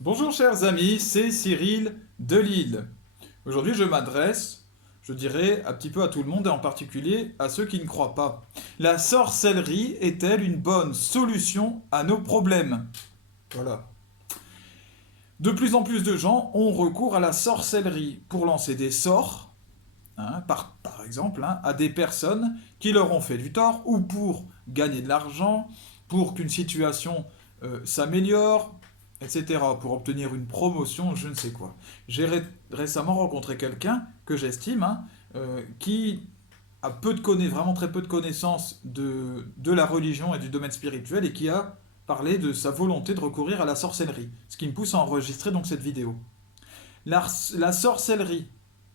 Bonjour chers amis, c'est Cyril de Lille. Aujourd'hui je m'adresse, je dirais, un petit peu à tout le monde et en particulier à ceux qui ne croient pas. La sorcellerie est-elle une bonne solution à nos problèmes? Voilà. De plus en plus de gens ont recours à la sorcellerie pour lancer des sorts, par exemple, à des personnes qui leur ont fait du tort ou pour gagner de l'argent, pour qu'une situation s'améliore, etc., pour obtenir une promotion, je ne sais quoi. J'ai récemment rencontré quelqu'un que j'estime, qui a vraiment très peu de connaissances de la religion et du domaine spirituel et qui a parlé de sa volonté de recourir à la sorcellerie, ce qui me pousse à enregistrer donc cette vidéo. La sorcellerie,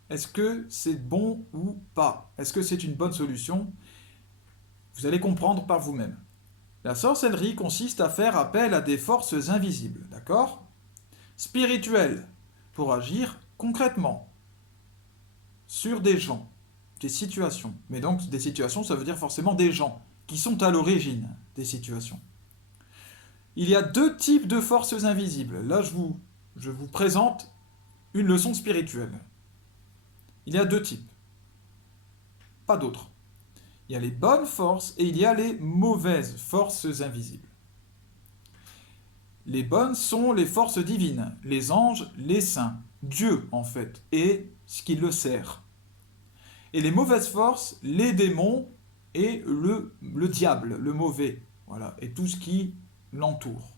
est-ce que c'est bon ou pas? Est-ce que c'est une bonne solution? Vous allez comprendre par vous-même. La sorcellerie consiste à faire appel à des forces invisibles, d'accord? Spirituelles, pour agir concrètement sur des gens, des situations. Mais donc des situations, ça veut dire forcément des gens qui sont à l'origine des situations. Il y a deux types de forces invisibles. Là, je vous présente une leçon spirituelle. Il y a deux types, pas d'autres. Il y a les bonnes forces et il y a les mauvaises forces invisibles. Les bonnes sont les forces divines, les anges, les saints, Dieu en fait, et ce qui le sert. Et les mauvaises forces, les démons et le diable, le mauvais, voilà, et tout ce qui l'entoure.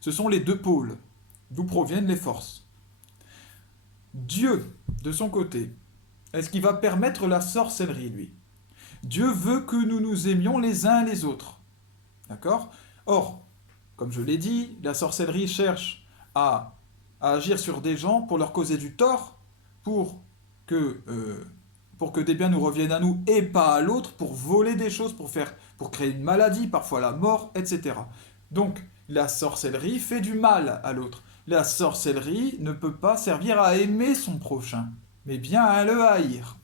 Ce sont les deux pôles, d'où proviennent les forces. Dieu, de son côté, est-ce qu'il va permettre la sorcellerie, lui? Dieu veut que nous nous aimions les uns les autres. D'accord? Or, comme je l'ai dit, la sorcellerie cherche à agir sur des gens pour leur causer du tort, pour que, euh, pour que des biens nous reviennent à nous et pas à l'autre, pour voler des choses, pour créer une maladie, parfois la mort, etc. Donc, la sorcellerie fait du mal à l'autre. La sorcellerie ne peut pas servir à aimer son prochain, mais bien à le haïr.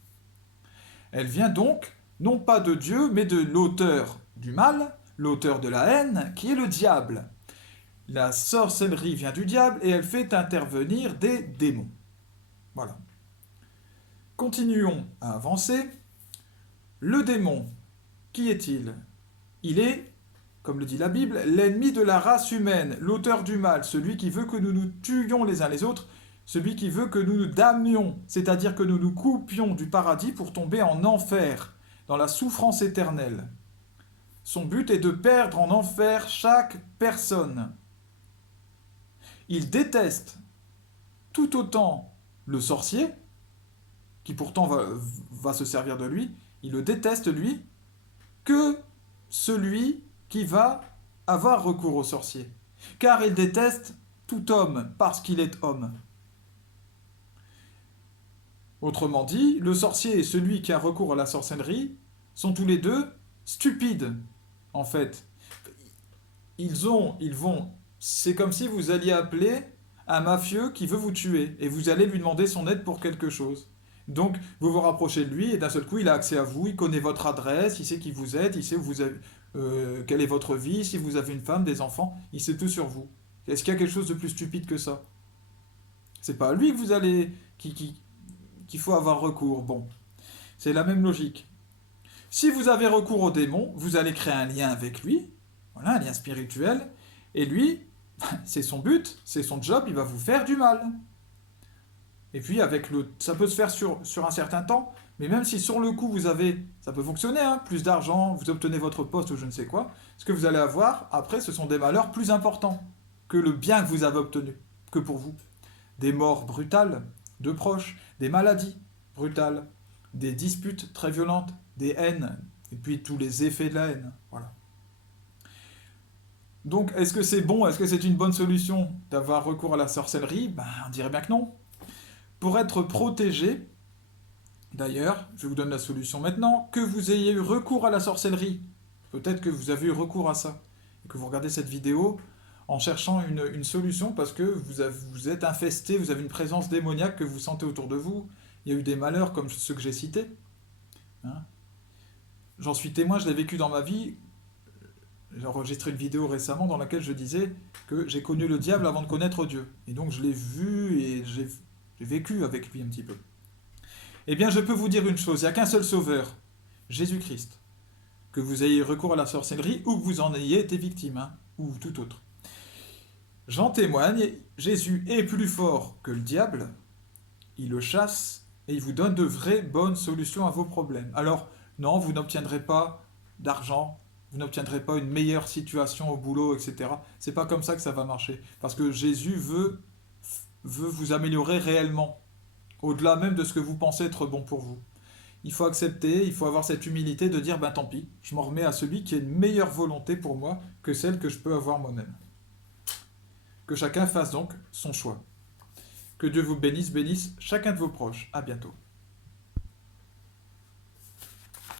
Elle vient donc, non pas de Dieu, mais de l'auteur du mal, l'auteur de la haine, qui est le diable. La sorcellerie vient du diable et elle fait intervenir des démons. Voilà. Continuons à avancer. Le démon, qui est-il? Il est, comme le dit la Bible, l'ennemi de la race humaine, l'auteur du mal, celui qui veut que nous nous tuions les uns les autres, celui qui veut que nous nous damnions, c'est-à-dire que nous nous coupions du paradis pour tomber en enfer, dans la souffrance éternelle. Son but est de perdre en enfer chaque personne. Il déteste tout autant le sorcier, qui pourtant va se servir de lui, il le déteste lui, que celui qui va avoir recours au sorcier. Car il déteste tout homme parce qu'il est homme. Autrement dit, le sorcier et celui qui a recours à la sorcellerie sont tous les deux stupides, en fait. C'est comme si vous alliez appeler un mafieux qui veut vous tuer et vous allez lui demander son aide pour quelque chose. Donc vous vous rapprochez de lui et d'un seul coup il a accès à vous, il connaît votre adresse, il sait qui vous êtes, il sait où vous avez, quelle est votre vie, si vous avez une femme, des enfants, il sait tout sur vous. Est-ce qu'il y a quelque chose de plus stupide que ça? C'est pas à lui que vous allez qu'il faut avoir recours. Bon, c'est la même logique. Si vous avez recours au démon, vous allez créer un lien avec lui, voilà, un lien spirituel, et lui, c'est son but, c'est son job, il va vous faire du mal. Et puis ça peut se faire sur un certain temps, mais même si sur le coup ça peut fonctionner, plus d'argent, vous obtenez votre poste ou je ne sais quoi, ce que vous allez avoir après, ce sont des malheurs plus importants que le bien que vous avez obtenu, que pour vous. Des morts brutales de proches, des maladies brutales, des disputes très violentes, des haines, et puis tous les effets de la haine. Voilà. Donc, est-ce que c'est bon, est-ce que c'est une bonne solution d'avoir recours à la sorcellerie? Ben, on dirait bien que non. Pour être protégé, d'ailleurs, je vous donne la solution maintenant, que vous ayez eu recours à la sorcellerie, peut-être que vous avez eu recours à ça, et que vous regardez cette vidéo en cherchant une solution parce que vous êtes infesté, vous avez une présence démoniaque que vous sentez autour de vous, il y a eu des malheurs comme ceux que j'ai cités. Hein. J'en suis témoin, je l'ai vécu dans ma vie. J'ai enregistré une vidéo récemment dans laquelle je disais que j'ai connu le diable avant de connaître Dieu. Et donc je l'ai vu et j'ai vécu avec lui un petit peu. Eh bien, je peux vous dire une chose, il n'y a qu'un seul sauveur, Jésus-Christ. Que vous ayez recours à la sorcellerie ou que vous en ayez été victime, hein, ou tout autre. J'en témoigne, Jésus est plus fort que le diable, il le chasse et il vous donne de vraies bonnes solutions à vos problèmes. Alors, non, vous n'obtiendrez pas d'argent, vous n'obtiendrez pas une meilleure situation au boulot, etc. C'est pas comme ça que ça va marcher. Parce que Jésus veut vous améliorer réellement, au-delà même de ce que vous pensez être bon pour vous. Il faut accepter, il faut avoir cette humilité de dire, ben tant pis, je m'en remets à celui qui a une meilleure volonté pour moi que celle que je peux avoir moi-même. Que chacun fasse donc son choix. Que Dieu vous bénisse, bénisse chacun de vos proches. À bientôt.